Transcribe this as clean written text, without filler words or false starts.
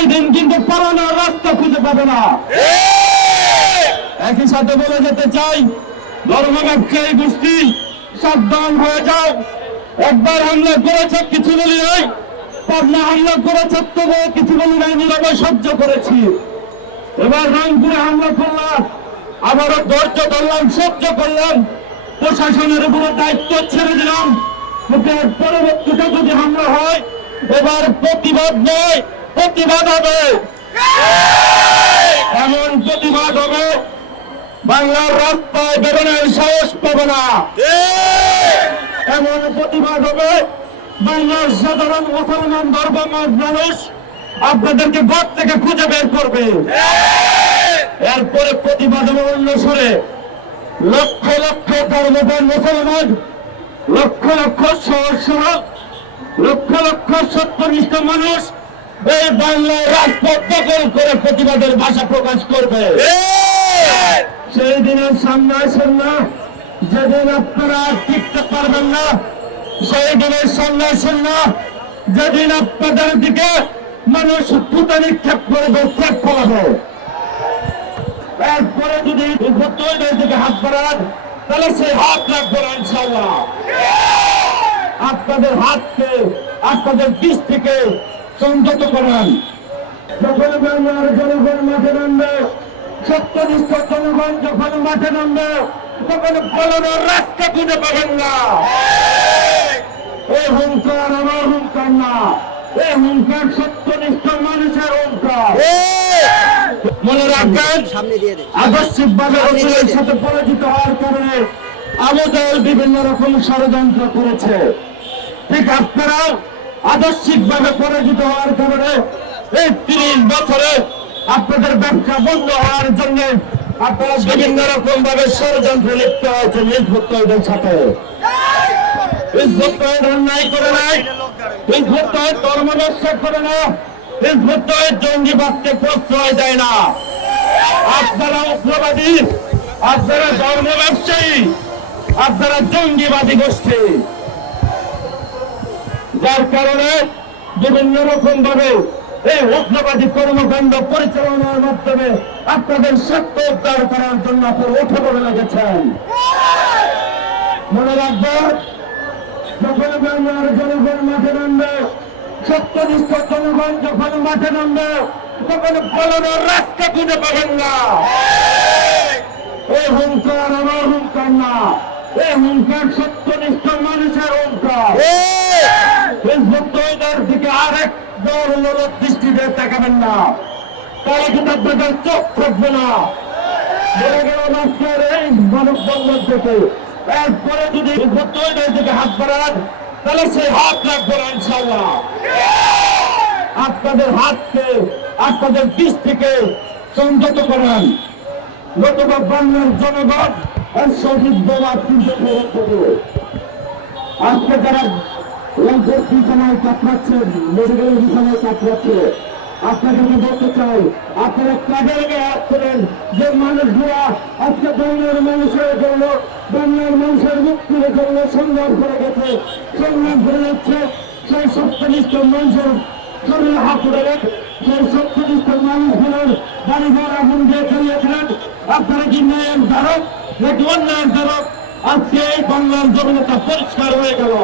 সেই দিন কিন্তু পালানোর রাস্তা খুঁজে পাবে না। একই সাথে বলে যেতে চাই, ধর্ম ব্যবসায়ী গোষ্ঠী সাবধান হয়ে যাও। একবার হামলা করেছে, কিছু বলি নাই। পাবনা হামলা করেছে, তবুও কিছু বলি নাই, নীরবে সহ্য করেছি। এবার রংপুরে হামলা করলাম, আবারও ধৈর্য ধরলাম, সহ্য করলাম, প্রশাসনের উপরে দায়িত্ব ছেড়ে দিলাম। পরবর্তীতে যদি হামলা হয়, এবার প্রতিবাদ নয়, প্রতিবাদ হবে। এমন প্রতিবাদ হবে, বাংলার রাস্তায় বেরোনোর সাহস পাবে না। এমন প্রতিবাদ হবে, বাংলার সাধারণ মুসলমান ধর্মমত মানুষ আপনাদেরকে ঘর থেকে খুঁজে বের করবে। এরপরে প্রতিবাদ হবে অন্য সুরে। লক্ষ লক্ষ ধর্মপ্রাণ মুসলমান, লক্ষ লক্ষ সহজ সরল, লক্ষ লক্ষ সত্যনিষ্ঠ মানুষ এই বাংলার রাজপথ দখল করে প্রতিবাদের ভাষা প্রকাশ করবে। সেই দিনের সামনে আসেন না, যেদিন আপনারা টিকতে পারবেন না। সেই দিনের সামনে আসেন না, যেদিন আপনাদের দিকে মানুষ পুঁতা নিক্ষেপ করবে, চেক ফলাবে। এরপরে যদি তৈরির দিকে হাত বাড়ান, তাহলে সেই হাত রাখবো না ইনশাল্লাহ। আপনাদের হাতকে, আপনাদের পিছ থেকে সংযত করেন। যখন বাংলার জনগণ মাঠে নামবে, সত্যনিষ্ঠ জনগণ যখন মাঠে নামবে, তখন পালানোর রাস্তা খুঁজে পাবেন না। এই হুঙ্কার আমার হুঙ্কার না, এই হুঙ্কার সত্যনিষ্ঠ মানুষের হুঙ্কার। মনে রাখবেন, আদর্শিকভাবে রসুলের সাথে পরাজিত হওয়ার কারণে আবু জাহেল বিভিন্ন রকম ষড়যন্ত্র করেছে। ঠিক আপনারা আদর্শিকভাবে পরাজিত হওয়ার কারণে এই 30 বছরে আপনাদের ব্যবসা বন্ধ হওয়ার জন্য আপনারা বিভিন্ন রকম ভাবে ষড়যন্ত্র লিপ্ত হয়েছেন হিজবুত তওহীদের সাথে। হিজবুত তওহীদ অন্যায় করে নাই, হিজবুত তওহীদ ধর্ম ব্যবসা করে না, হিজবুত তওহীদ জঙ্গিবাদকে প্রশ্রয় দেয় না। আপনারা উগ্রবাদী, আপনারা ধর্ম ব্যবসায়ী, আপনারা জঙ্গিবাদী গোষ্ঠী। যার কারণে বিভিন্ন রকম ভাবে এই উগ্রবাদী কর্মকাণ্ড পরিচালনার মাধ্যমে আপনাদের সত্য উদ্ধার করার জন্য আপনারা উঠে পড়ে লেগেছেন। মনে রাখবেন, যখন বাংলার জনগণ মাঠে নামবে, সত্যনিষ্ঠ জনগণ যখন মাঠে নামবে, তখন পালানোর রাস্তা খুঁজে পাবেন না। এই হুঙ্কার আমার হুঙ্কার না, এই হুঙ্কার সত্যনিষ্ঠ মানুষের হুঙ্কার। হিজবুত তওহীদের দিকে আরেক দল দৃষ্টিতে তাকাবেন না, তারা কিন্তু আপনাদের চোখ থাকবে না। বলে গেল আজকের এই মানববন্ধন থেকে এরপরে যদি হিজবুত তওহীদের দিকে হাত বাড়ান, তাহলে সেই হাত রাখবো না ইনশাল্লাহ। আপনাদের হাতকে, আপনাদের পিছ থেকে সংযত করেন, নতুবা বাংলার জনগণ সঠিক জবাব কিন্তু ফেরত দেবে। আজকে যারা রংপুর বিছানায় কাতরাচ্ছেন, মেডিকেল বিছানায় কাতরাচ্ছে, আপনাদেরকে বলতে চাই, আপনারা কাজের হাত করেন যে মানুষগুলা আজকে বাংলার মানুষের জন্য, বাংলার মানুষের মুক্তির জন্য সংগ্রাম করে গেছে, সংগ্রাম করে যাচ্ছে। সেই সত্যনিষ্ঠ মানুষের শরীরে হাত ধরে, সেই সত্যনিষ্ঠ মানুষগুলোর বাড়িঘর আগুন দিয়ে ফেলিয়েছিলেন। আপনারা কি ন্যায়ের ধারক নাকি অন্যায়ের ধারক? আজকে এই বাংলার জমিনটা পরিষ্কার হয়ে গেল।